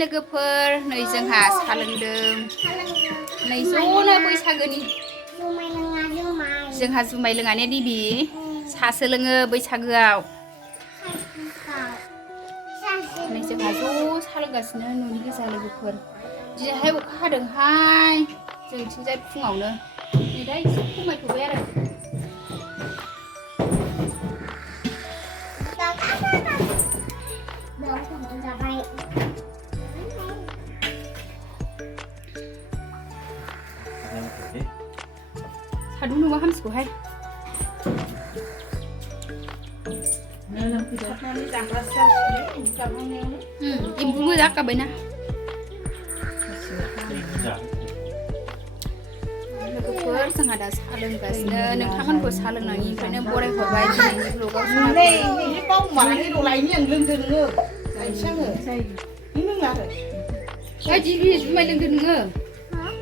लोगोफोर नै जोंहा सा लोंदों नै ज'नो बैसागोनि जोंहा जुमाय लोङाने दिबि सासो लोङो बैसागोआव नै जोंहा ज' सा लोंगासिनो न'नि गोजा लोगोफोर दिनैहाय अखा हादोंहाय जोंथिंजाय फुङावनो नै दा एसे खमायथ'बाय आरो सादुं नङा हामसिगौहाय एम्बुबो जाखाबायना लोगोफोर जोंहा दा साहा लोंगासिनो नोंथांमोनखौ साहा लोंनायनिफ्रायनो बरायहरबाय दिनैनि ब्लगाव जुमाय लोंदो नोङो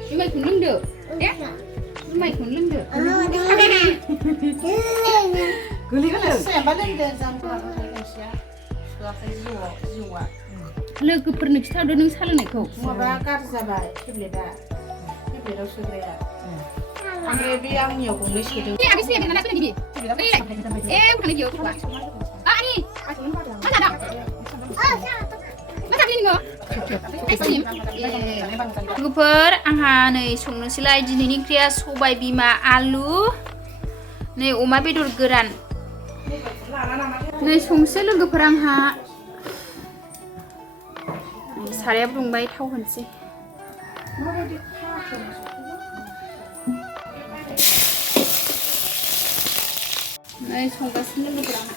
जुमायखौनो लोंदो दे जुमायखौनो लोंदो लोगोफोरनो खिथाहरदो नों साहा लोंनायखौ माबा गाज्रि जाबाय टेब्लेटआव सोग्राया ओमफ्राय बे आंनियाव गंनै सोदों लोगोफोर आंहा नै संनोसैलाय दिनैनि ओंख्रिया सबाय बिमा आलु नै अमा बेदर गोरान नै संसै लोगोफोर आंहा सारायाबो दुंबाय थाव होनसै नै संगासिनो लोगोफोर आंहा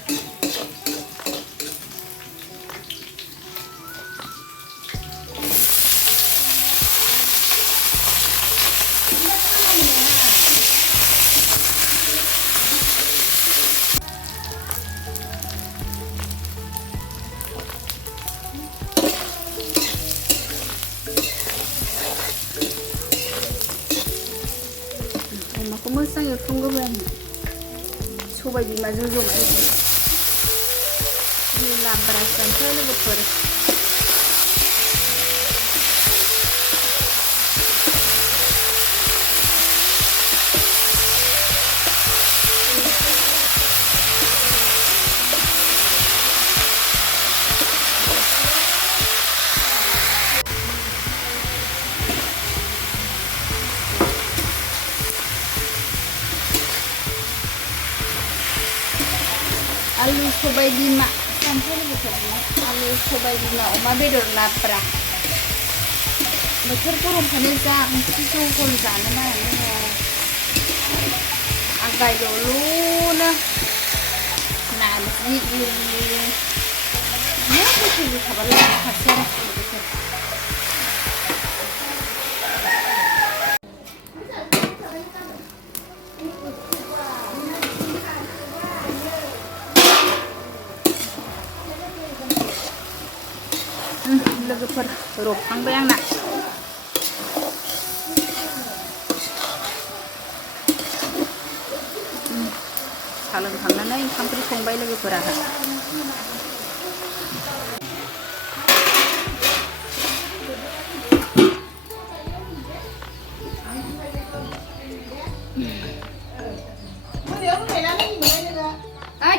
अमाखौ मोजां एवथ्रमग्रोबाय आङो सबाय बिमाजों ज'नाय लाब्रा जानोसै लोगोफोर आलु सबाय बिमा जानोसै लोगोफोर आलु सबाय बिमा अमा बेदर लाब्रा बोथोर गरमखायनो जा ओंख्रि जहल जानो नागिरदों आगायल'नो नारजि गोखै थाबालाय खाथि आरो लोगोफोर रबखांबाय आंना साहा लोंखांनानै ओंखाम ओंख्रि संबाय लोगोफोरा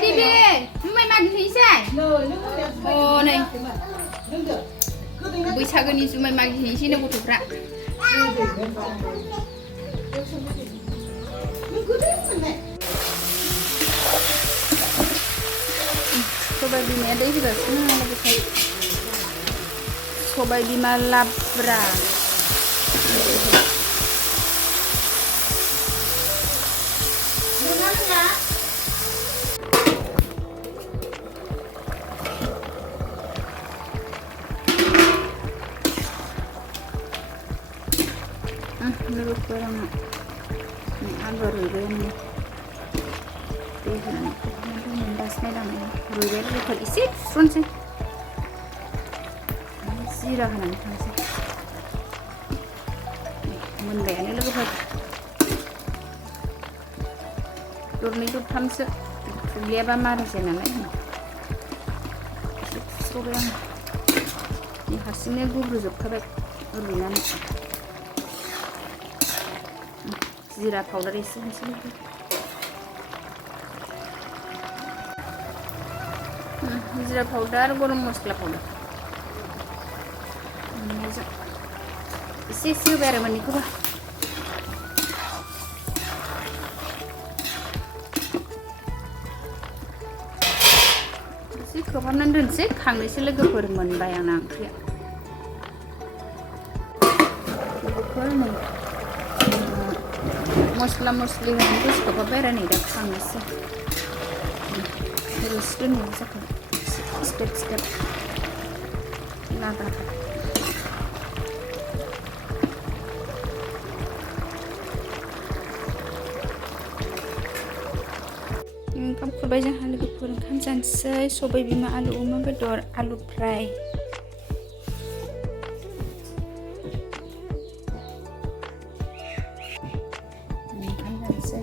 दिदि जुमाय मागिहैसै नै बैसागोनि जुमाय मागिहैसैनो गथ'फ्रा सबाय बिमाया दै होगासिनो लोगोफोर सबाय बिमा लाब्रा लोगोफोर आंना आलुआ रुइबाय आंनि दै होनानै मोनबासो नायलांनाय रुइबाय लोगोफोर एसे फुरुनसै जिरा होनानै थांसै मोनबायानो लोगोफोर दरनै दरथामसो थुग्लियाबा मारिसै नालाय एसे फुस्र'बाय आङो हारसिंनो गुब्रुजोबखाबाय रुइनानै जिरा पाउडार एसे होनोसै जिरा पाउडार गरम मस्ला पाउडार एसे एसे होबाय आरो मोननैखौबो एसे खोबहाबनानै दोनसै खांनोसै लोगोफोर मोनबाय आंना ओंख्रिया लोगोफोर नै मस्ला मस्लि होनानै दसे खोबहाबबाय आरो नै दा खांनोसै रोसि दोननाय जाखाबाय स्टेप स्टेप लादा ओंखाम खुरबाय जोंहा लोगोफोर ओंखाम जानोसै सबाय बिमा आलु अमा बेदर आलु फ्राय ओंखाम जानोसै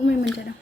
umi menjadi